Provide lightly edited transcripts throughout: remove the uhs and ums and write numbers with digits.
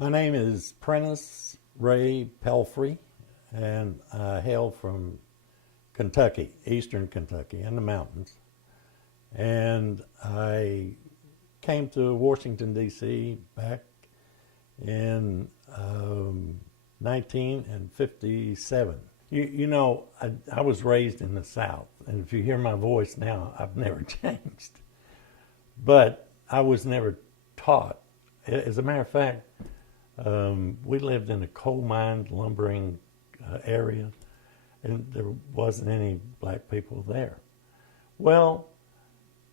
My name is Prentice Pelfrey, and I hail from Kentucky, eastern Kentucky, in the mountains. And I came to Washington, D.C. back in 1957. I was raised in the South, and if you hear my voice now, I've never changed. But I was never taught. As a matter of fact, we lived in a coal mine, lumbering area, and there wasn't any black people there. Well,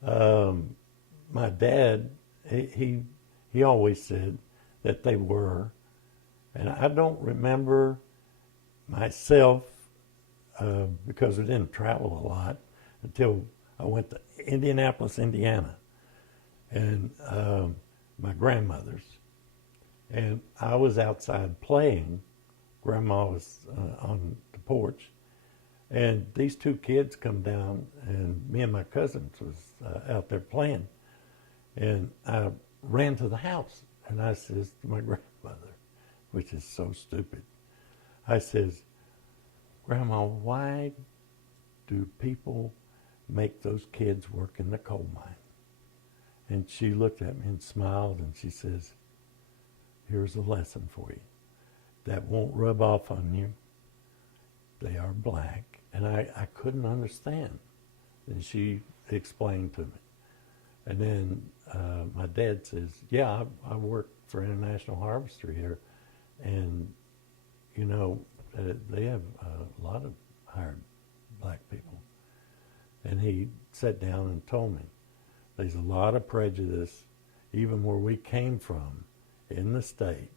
my dad, he always said that they were, and I don't remember myself because I didn't travel a lot until I went to Indianapolis, Indiana, and my grandmother's. And I was outside playing. Grandma was on the porch. And these two kids come down, and me and my cousins was out there playing. And I ran to the house, and I says to my grandmother, which is so stupid, I says, "Grandma, why do people make those kids work in the coal mine?" And she looked at me and smiled, and she says, "Here's a lesson for you. That won't rub off on you. They are black." And I couldn't understand. And she explained to me. And then my dad says, "Yeah, I work for International Harvester here. And, you know, they have a lot of hired black people." And he sat down and told me, there's a lot of prejudice, even where we came from, in the state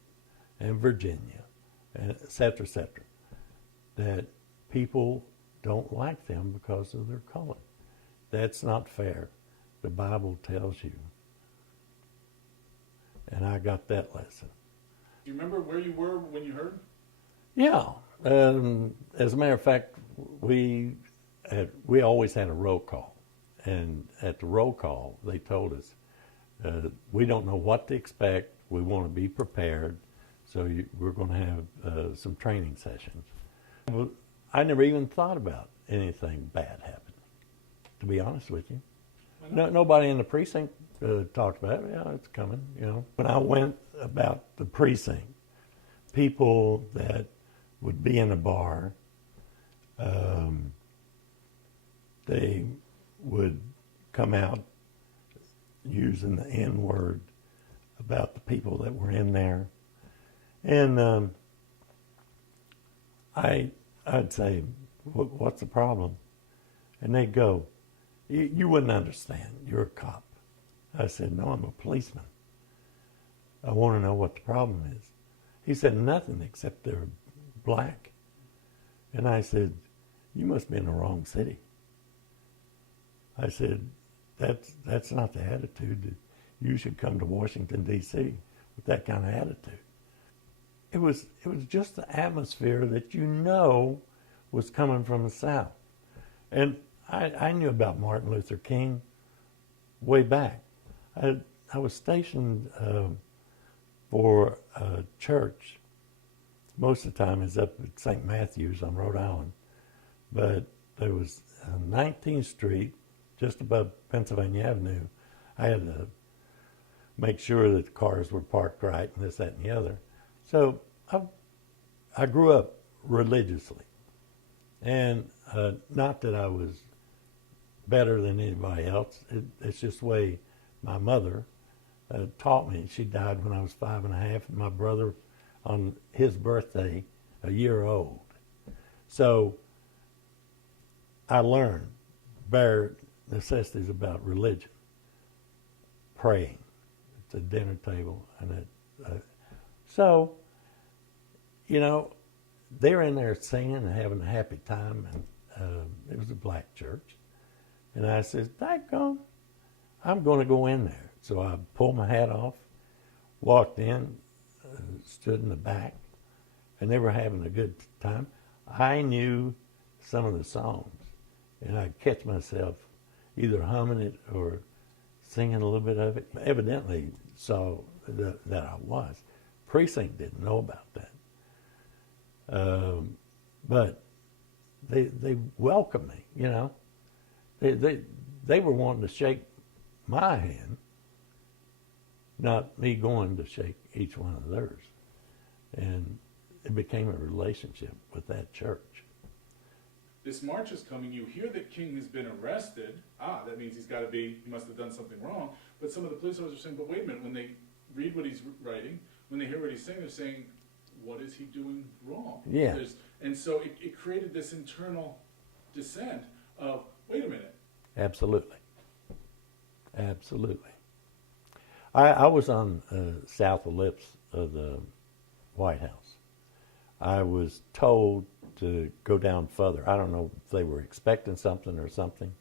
and Virginia, and et cetera, that people don't like them because of their color. That's not fair. The Bible tells you. And I got that lesson. Do you remember where you were when you heard? Yeah. As a matter of fact, we always had a roll call. And at the roll call, they told us, we don't know what to expect. We want to be prepared, so we're going to have some training sessions. I never even thought about anything bad happening, to be honest with you. Nobody in the precinct talked about it. Yeah, it's coming, you know. When I went about the precinct, people that would be in a bar, they would come out using the N-word about the people that were in there. And I'd say, "What's the problem?" And they'd go, you wouldn't understand. You're a cop." I said, "No, I'm a policeman. I want to know what the problem is." He said, "Nothing except they're black." And I said, "You must be in the wrong city." I said, that's not the attitude. You should come to Washington, D.C. with that kind of attitude. It was just the atmosphere that was coming from the South. And I knew about Martin Luther King way back. I was stationed for a church. Most of the time is up at St. Matthew's on Rhode Island. But there was 19th Street, just above Pennsylvania Avenue. I had to make sure that the cars were parked right and this, that, and the other. So I grew up religiously. And not that I was better than anybody else. It's just the way my mother taught me. She died when I was 5 and a half, and my brother on his birthday, a year old. So I learned bare necessities about religion, praying at the dinner table, and so, you know, they're in there singing and having a happy time, and it was a black church, and I said, "Daggone, I'm going to go in there." So I pulled my hat off, walked in, stood in the back, and they were having a good time. I knew some of the songs, and I'd catch myself either humming it or singing a little bit of it. Evidently saw that I was. precinct didn't know about that. But they welcomed me, you know. They were wanting to shake my hand, not me going to shake each one of theirs. And it became a relationship with that church. This march is coming. You hear that King has been arrested. That means he must have done something wrong. But some of the police officers are saying, but wait a minute, when they read what he's writing, when they hear what he's saying, they're saying, what is he doing wrong? Yeah. And so it created this internal dissent of, wait a minute. Absolutely. I was on south ellipse of the White House. I was told to go down further. I don't know if they were expecting something or something,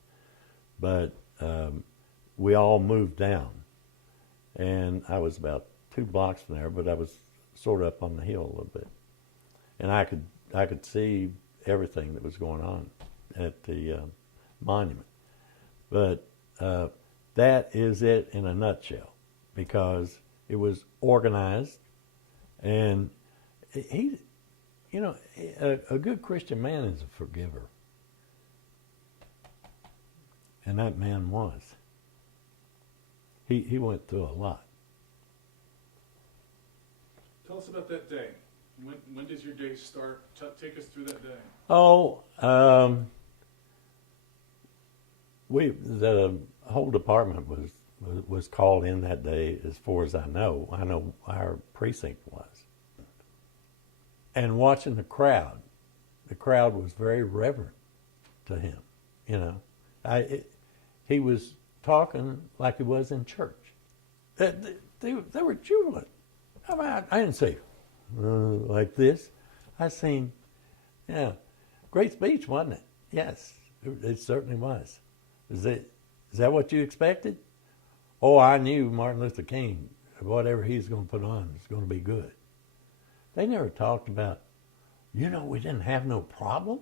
but we all moved down. And I was about 2 blocks from there, but I was sort of up on the hill a little bit. And I could see everything that was going on at the monument. But that is it in a nutshell, because it was organized, and he, you know, a good Christian man is a forgiver. And that man was. He went through a lot. Tell us about that day. When does your day start? Take us through that day. Oh, the whole department was called in that day, as far as I know. I know our precinct was. And watching the crowd was very reverent to him. You know, he was talking like he was in church. They were jubilant. I mean, I didn't say like this. I seen, yeah, great speech, wasn't it? Yes, it certainly was. Is that what you expected? Oh, I knew Martin Luther King, whatever he's going to put on is going to be good. They never talked about, you know, we didn't have no problem.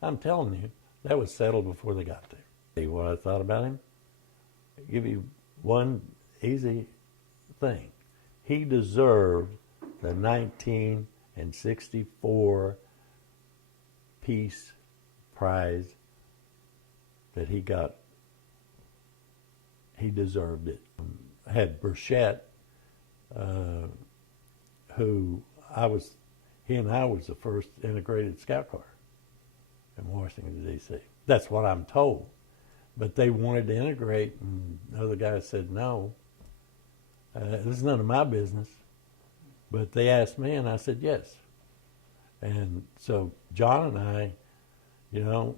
I'm telling you, that was settled before they got there. See what I thought about him? I'll give you one easy thing. He deserved the 1964 Peace Prize that he got. He deserved it. I had Burchett, he and I was the first integrated scout car in Washington, D.C. That's what I'm told. But they wanted to integrate, and the other guy said no. This is none of my business. But they asked me, and I said yes. And so John and I, you know,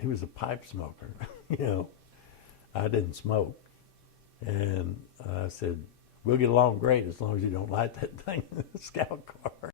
he was a pipe smoker. You know, I didn't smoke. And I said, we'll get along great as long as you don't light that thing in the scout car.